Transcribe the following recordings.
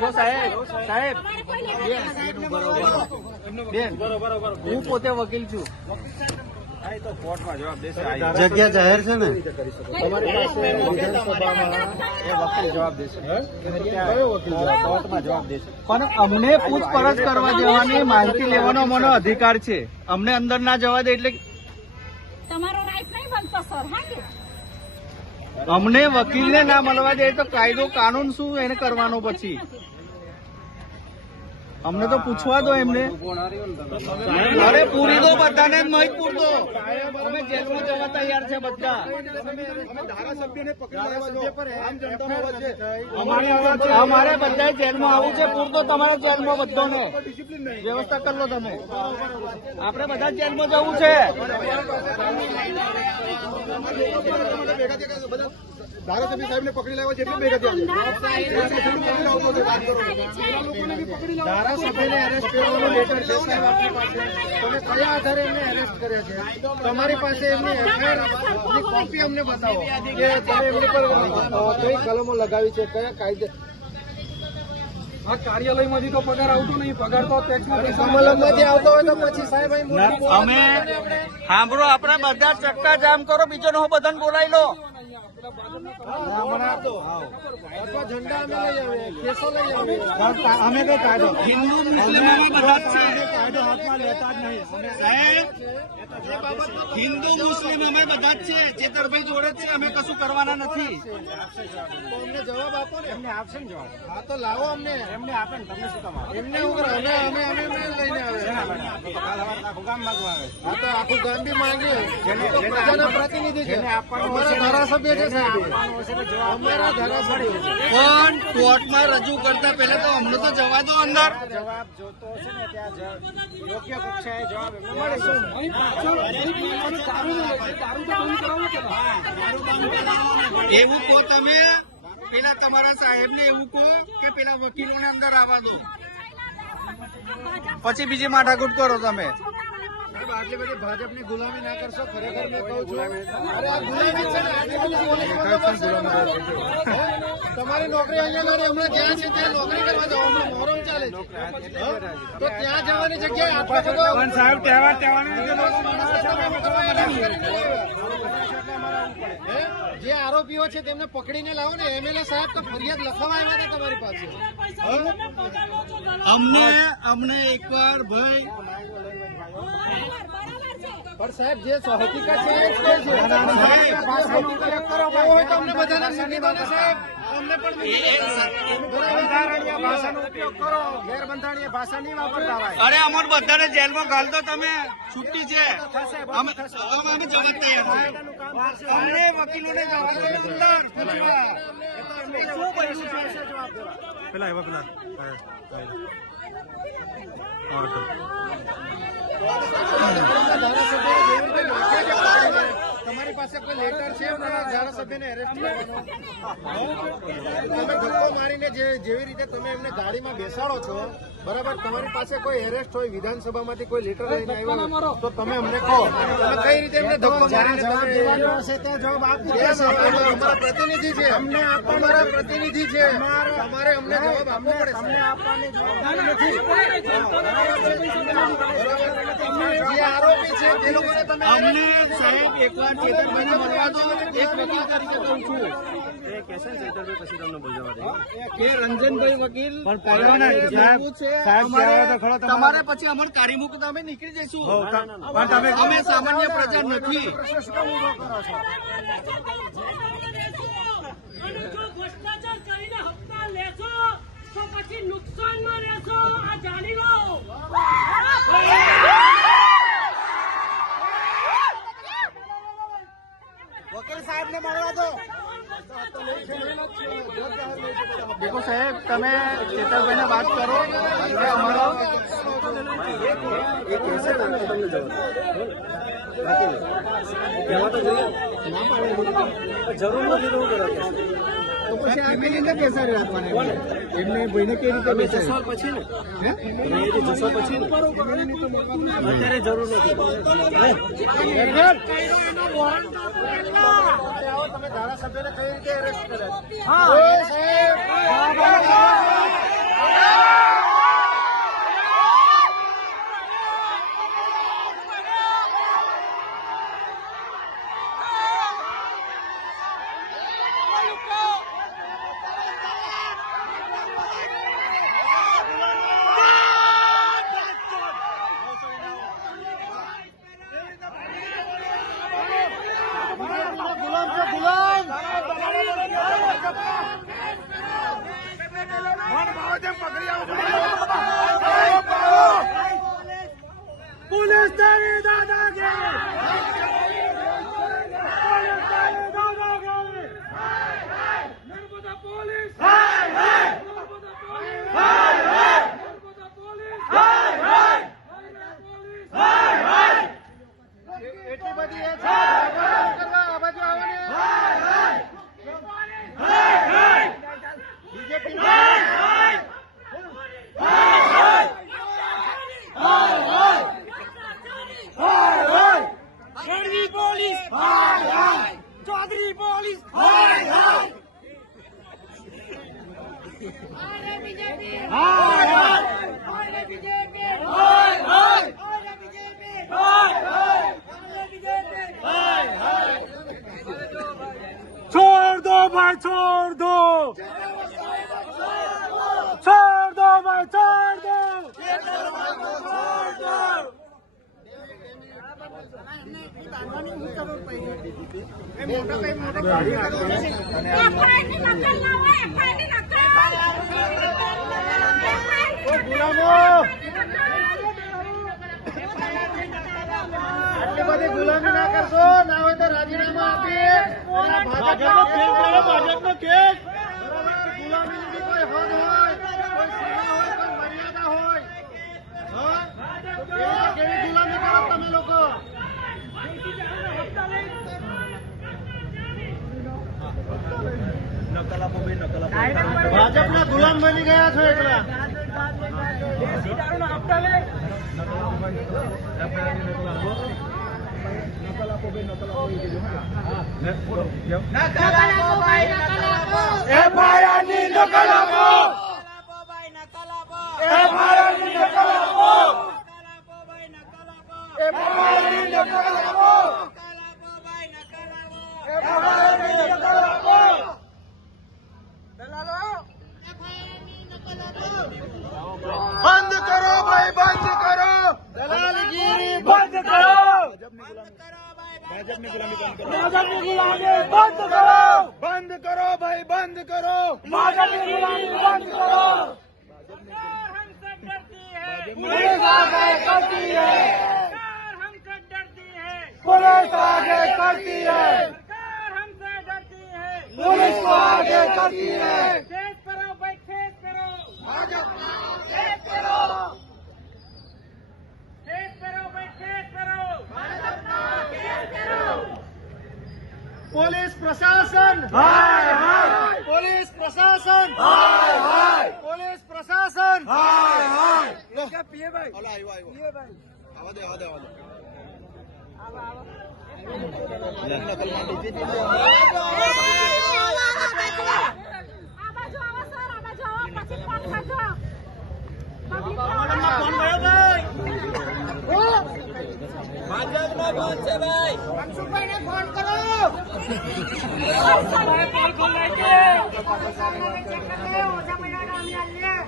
જો સાહેબ બેન હું પોતે વકીલ છું. જગ્યા જાહેર છે ને, તમારી પાસે વિધાનસભામાં એ વકીલ જવાબ દેશે, કોર્ટમાં જવાબ દેશે. પણ અમને પૂછપરછ કરવા દેવાની, માહિતી લેવાનો અમને અધિકાર છે. અમને અંદર ના જવા દે એટલે તમારો રાઈટ નહીં બનતો સર. હા, અમને વકીલને ના મળવા દે તો કાયદો કાનૂન શું એને કરવાનો? પછી અમને તો પૂછવા દો એમને. અરે પૂરી દો બધાને, નહીં પૂરતો. અમે જેલમાં જવા તૈયાર છે બધા. અમારે બધા જેલમાં આવવું છે. પૂરતો તમારે જેલમાં બધાને વ્યવસ્થા કરી લો તમે. આપણે બધા જેલમાં જવું છે. ધારાસભ્ય સાહેબ ને પકડી લાવ્યા જેટલું ભેગા ધારાસભ્યને એરેસ્ટ કરવાનો લેટર છે સાહેબ આપની પાસે. તમે કયા આધારે એમને એરેસ્ટ કર્યા છે? તમારી પાસે એમની એફઆઈઆરની કોપી અમને બતાવો કે તમે એમની પર કઈ કલમો લગાવી છે, કયા કાયદે. આ કાર્યાલયમાંથી તો પગાર આવતો નહીં, પગાર તો સંમેલનમાંથી આવતો હોય તો પછી સાહેબ અમે સાંભળો, આપણે બધા ચક્કા જામ કરો, બીજો નો બધાને બોલાવી લો. ઝંડા અમે લઈ આવીએ, કેસો લઈ આવીએ. અમે કઈ કાયદો હિન્દુ મુસ્લિમ બધા જ છે. કાયદો હાથમાં લેતા જ નહીં સાહેબ, હિન્દુ મુસ્લિમ અમે બધા જ છે. ચેતરભાઈ જોડે જ છે. અમે કશું કરવાના નથી. તો અમને જવાબ આપો ને. એમને આપશે ને જવાબ. હા તો લાવો અમને. એમને આપે ને તમને શું કામ? એમને હું કરે? અમે લઈને આવે. હા તો આખું ગામ બી માંગે. પ્રજાના પ્રતિનિધિ છે, અમારા ધારાસભ્ય છે સાહેબ. અમારા ધારાસભ્ય પણ કોર્ટમાં રજૂ કરતા પહેલા તો અમને તો જવા દો અંદર. જવાબ જોતો હશે ને ત્યાં યોગ્ય કક્ષાએ જવાબ મળે છે. એવું કહો તમે, પેલા તમારા સાહેબને એવું કહો કે પેલા વકીલોને અંદર આવવા દો, પછી બીજી માથાકૂટ કરો તમે. આટલી બધી ભાજપની ગુલામી ના કરશો. ખરેખર મેં કહું છું, અરે આ ગુલામી છે ને. આટલી બધી તમારી નોકરી અહીંયા નથી. હમણાં જ્યાં છે ત્યાં નોકરી કરવા જાઓ. હમણાં મોહરમ ચાલે છે તો ત્યાં જવાની જગ્યાએ આટલો બધો સાહેબ તહેવાર જે આરોપીઓ છે તેમને પકડીને લાવો ને. એમએલએ સાહેબ તો ફરિયાદ લખવા આવ્યા હતા તમારી પાસે. અમને એકવાર ભાઈ પણ સાહેબ જે હકીકત છે એ જ કહે છે. હોય તો અમને બધાને સગી બને સાહેબ. અમને પણ બંધારણીય ભાષાનો ઉપયોગ કરો. ગેરબંધારણીય ભાષા નહીં વાપરતા હોય. અરે અમાર બધાને જેલમાં ઘાલ દો તમે, છૂટી છે. અમે જવા તૈયાર. અમને વકીલોને જવા દો અંદર. શું બન્યું છે? પેલા એવા પેલા તમારી પાસે કોઈ લેટર છે ધારાસભ્યને એરેસ્ટ કરવાનો? તમે ધક્કો મારીને જેવી રીતે તમે એમને ગાડીમાં બેસાડો છો, બરાબર, તમારી પાસે કોઈ એરેસ્ટ હોય, વિધાનસભામાંથી કોઈ લેટર લઈને આવ્યો તો તમે અમને કહો. તમે કઈ રીતે એમને ધક્કો મારીને જવાબ આપો? અમારા પ્રતિનિધિ છે, અમારા પ્રતિનિધિ છે. તમારે અમને જવાબ આપવો પડે. તમને આપવાની જવાબદારી નથી. જે આરોપી છે તે લોકોને તમે અમને સાહેબ એકવાર ચેતનભાઈને મળવા દો. એક વકીલ તરીકે કહું છું કે રંજનભાઈ વકીલ તમારે પછી અમને કાઢી મૂકો તો અમે નીકળી જઈશું. અમે સામાન્ય પ્રજા નથી. ભ્રષ્ટાચાર કરીને હપ્તા લેશો તો પછી નુકસાનમાં રહેશો. આ જાણી લો. વકીલ સાહેબ ને મળવા દો. દેખો સાહેબ, તમે ચેતરભાઈને વાત કરો કે અમારો જરૂર નથી. તો પછી આ કઈ રીતે બેસાડી રાખવાના? એમને ભાઈને કઈ રીતે બેસાડી પછી ને જશો પછી ને અત્યારે જરૂર નથી. તમે ધારાસભ્યને કઈ રીતે એરેસ્ટ કર્યા? પોલીસ તારી દાદાગીરી નર્મદા પોલીસ એટલી બધી એ છે કરવા આ બાજુ આવો ને BJP Gadhvi police Chaudhary police छोड़ दो भाई छोड़ दो छोड़ दो भाई छोड़ दो આટલી બધી ગુલામી ના કરશો ના હોય તો રાજીનામા આપીએ ભાજપનો કેસ ગુલામીની બી કોઈ હદ હોય કોઈ સીમા હોય કોઈ મર્યાદા હોય કેવી ગુલામી કરો તમે લોકો ભાજપના ગુલામ બની ગયા છો એકલા FIR-ની નકલ આપો FIR-ની નકલ આપો FIR-ની નકલ આપો FIR-ની નકલ આપો બંધ કરો ભાઈ બંધ કરો દલાલગીરી બંધ કરો ભાજપની ગુલામી બંધ કરો ભાજપની ગુલામી બંધ કરો બંધ કરો ભાઈ બંધ કરો ભાજપની ગુલામી બંધ કરો सरकार हमसे डरती है पुलिस आगे करती है सरकार हमसे डरती है पुलिस आगे करती है खेत करो भाई खेत करो भाजप खेत करो खेत करो भाई खेत करो खेत करो पुलिस प्रशासन हाय हाय पुलिस प्रशासन हाय हाय पुलिस प्रशासन हाय हाय क्या पिए भाई पिए भाई आवा दे नकल मांडी थी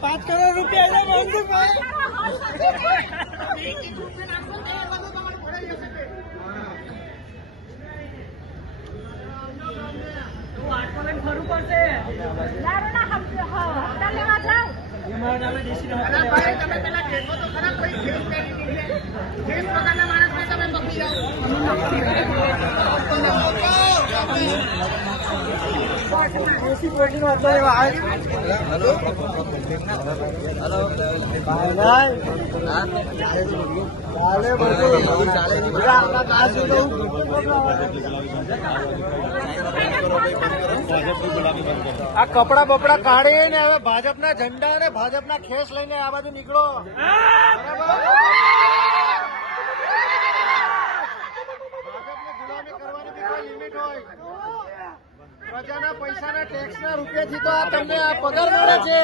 ₹5 करोड़ ખરું પડશે હપ્તા લેવા જાવ તમે પેલા ટેકો તો ખરા કોઈ કેસ પ્રકારના માણસને તમે પકડી જાઓ આ કપડા બપડા કાઢી ને હવે ભાજપના ઝંડા અને ભાજપના ખેસ લઈને આ બાજુ નીકળો ભાજપની ગુલામી કરવાની બી કોઈ લિમિટ હોય પ્રજાના પૈસાના ટેક્સના રૂપિયાથી તો આ તમને આ પગાર મળે છે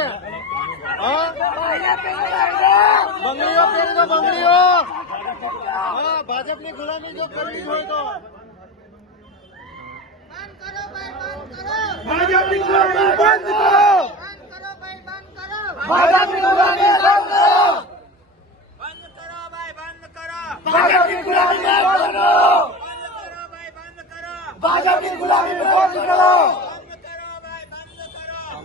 બંગડીઓ પહેરી દો બંગડીઓ હા ભાજપની ગુલામી જો કરવી જ હોય તો ભાજપની ગુલામી બંધ કરો ભાજપની ગુલામી બંધ કરો ભાજપની ગુલામી બંધ કરો ભાજપની ગુલામી બંધ કરો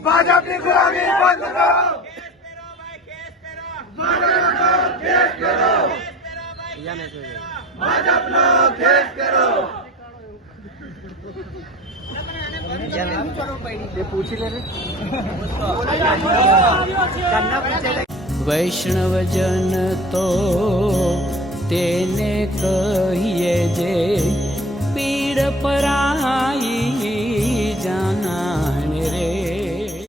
ભાજપની ગુલામી બંધ કરો એ પૂછી લે રે. વૈષ્ણવજન તો તેને કહીએ જે પીડ પરાઈ જાના.